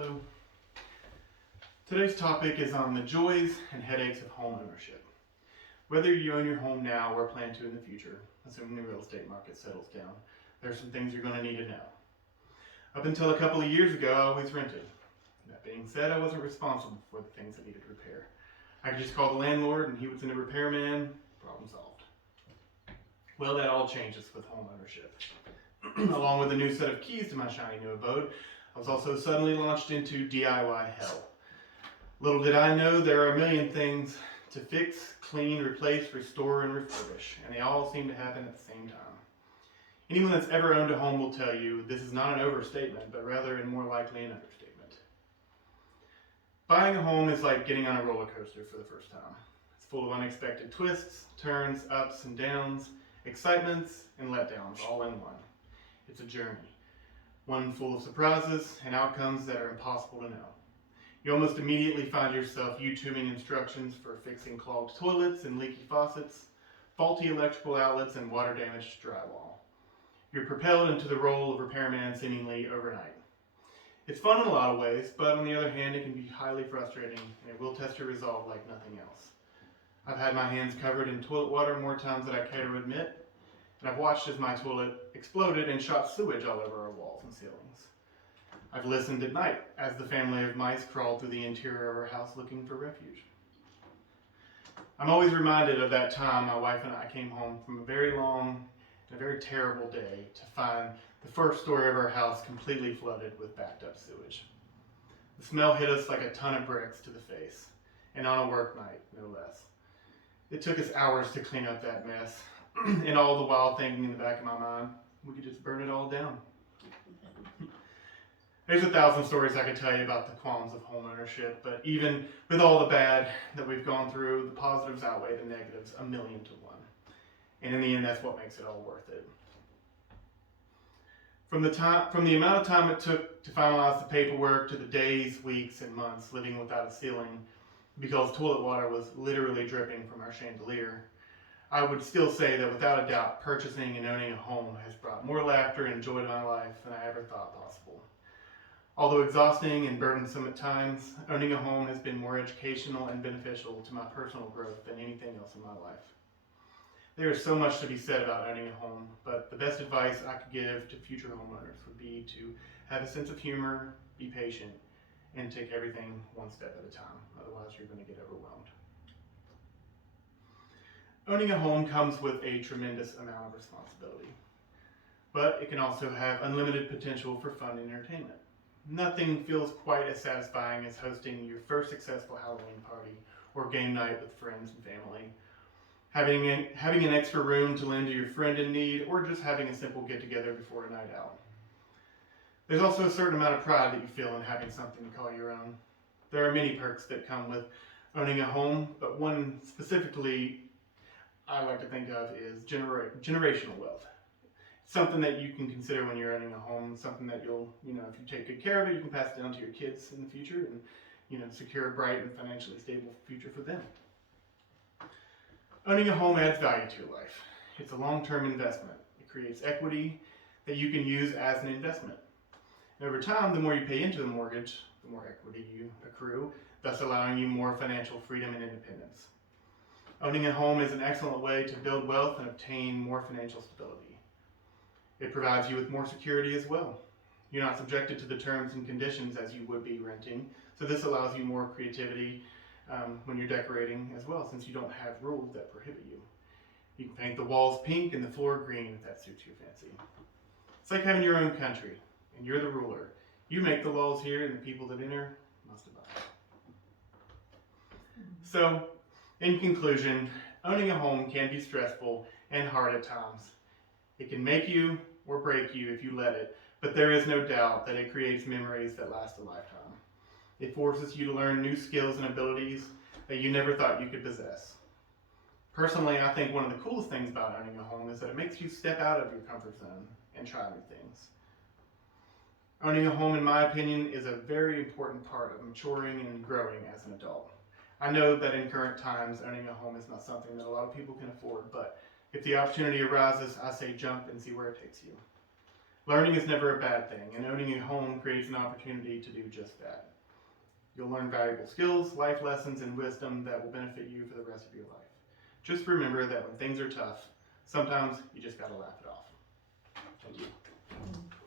Hello. Today's topic is on the joys and headaches of home ownership. Whether you own your home now or plan to in the future, assuming the real estate market settles down, there are some things you're going to need to know. Up until a couple of years ago, I always rented. That being said, I wasn't responsible for the things that needed repair. I could just call the landlord and he would send a repairman, problem solved. Well, that all changes with home ownership. Along with a new set of keys to my shiny new abode, I was also suddenly launched into DIY hell. Little did I know there are a million things to fix, clean, replace, restore, and refurbish, and they all seem to happen at the same time. Anyone that's ever owned a home will tell you this is not an overstatement, but rather and more likely an understatement. Buying a home is like getting on a roller coaster for the first time. It's full of unexpected twists, turns, ups and downs, excitements, and letdowns all in one. It's a journey, one full of surprises and outcomes that are impossible to know. You almost immediately find yourself YouTubing instructions for fixing clogged toilets and leaky faucets, faulty electrical outlets, and water-damaged drywall. You're propelled into the role of repairman seemingly overnight. It's fun in a lot of ways, but on the other hand, it can be highly frustrating, and it will test your resolve like nothing else. I've had my hands covered in toilet water more times than I care to admit, and I've watched as my toilet exploded and shot sewage all over our walls and ceilings. I've listened at night as the family of mice crawled through the interior of our house looking for refuge. I'm always reminded of that time my wife and I came home from a very long and a very terrible day to find the first story of our house completely flooded with backed up sewage. The smell hit us like a ton of bricks to the face, and on a work night, no less. It took us hours to clean up that mess, and all the while thinking in the back of my mind, we could just burn it all down. There's 1,000 stories I could tell you about the qualms of home ownership, but even with all the bad that we've gone through, the positives outweigh the negatives 1,000,000 to 1. And in the end, that's what makes it all worth it. From the amount of time it took to finalize the paperwork to the days, weeks, and months living without a ceiling because toilet water was literally dripping from our chandelier, I would still say that without a doubt, purchasing and owning a home has brought more laughter and joy to my life than I ever thought possible. Although exhausting and burdensome at times, owning a home has been more educational and beneficial to my personal growth than anything else in my life. There is so much to be said about owning a home, but the best advice I could give to future homeowners would be to have a sense of humor, be patient, and take everything one step at a time. Otherwise, you're going to get overwhelmed. Owning a home comes with a tremendous amount of responsibility, but it can also have unlimited potential for fun and entertainment. Nothing feels quite as satisfying as hosting your first successful Halloween party or game night with friends and family. Having an extra room to lend to your friend in need, or just having a simple get-together before a night out. There's also a certain amount of pride that you feel in having something to call your own. There are many perks that come with owning a home, but one specifically I like to think of is generational wealth. Something that you can consider when you're owning a home, something that you'll, if you take good care of it, you can pass it down to your kids in the future and, secure a bright and financially stable future for them. Owning a home adds value to your life. It's a long-term investment. It creates equity that you can use as an investment. And over time, the more you pay into the mortgage, the more equity you accrue, thus allowing you more financial freedom and independence. Owning a home is an excellent way to build wealth and obtain more financial stability. It provides you with more security as well. You're not subjected to the terms and conditions as you would be renting, so this allows you more creativity when you're decorating as well, since you don't have rules that prohibit you. You can paint the walls pink and the floor green if that suits your fancy. It's like having your own country, and you're the ruler. You make the laws here, and the people that enter must abide. So, in conclusion, owning a home can be stressful and hard at times. It can make you or break you if you let it, but there is no doubt that it creates memories that last a lifetime. It forces you to learn new skills and abilities that you never thought you could possess. Personally, I think one of the coolest things about owning a home is that it makes you step out of your comfort zone and try new things. Owning a home, in my opinion, is a very important part of maturing and growing as an adult. I know that in current times, owning a home is not something that a lot of people can afford, but if the opportunity arises, I say jump and see where it takes you. Learning is never a bad thing, and owning a home creates an opportunity to do just that. You'll learn valuable skills, life lessons, and wisdom that will benefit you for the rest of your life. Just remember that when things are tough, sometimes you just gotta laugh it off. Thank you.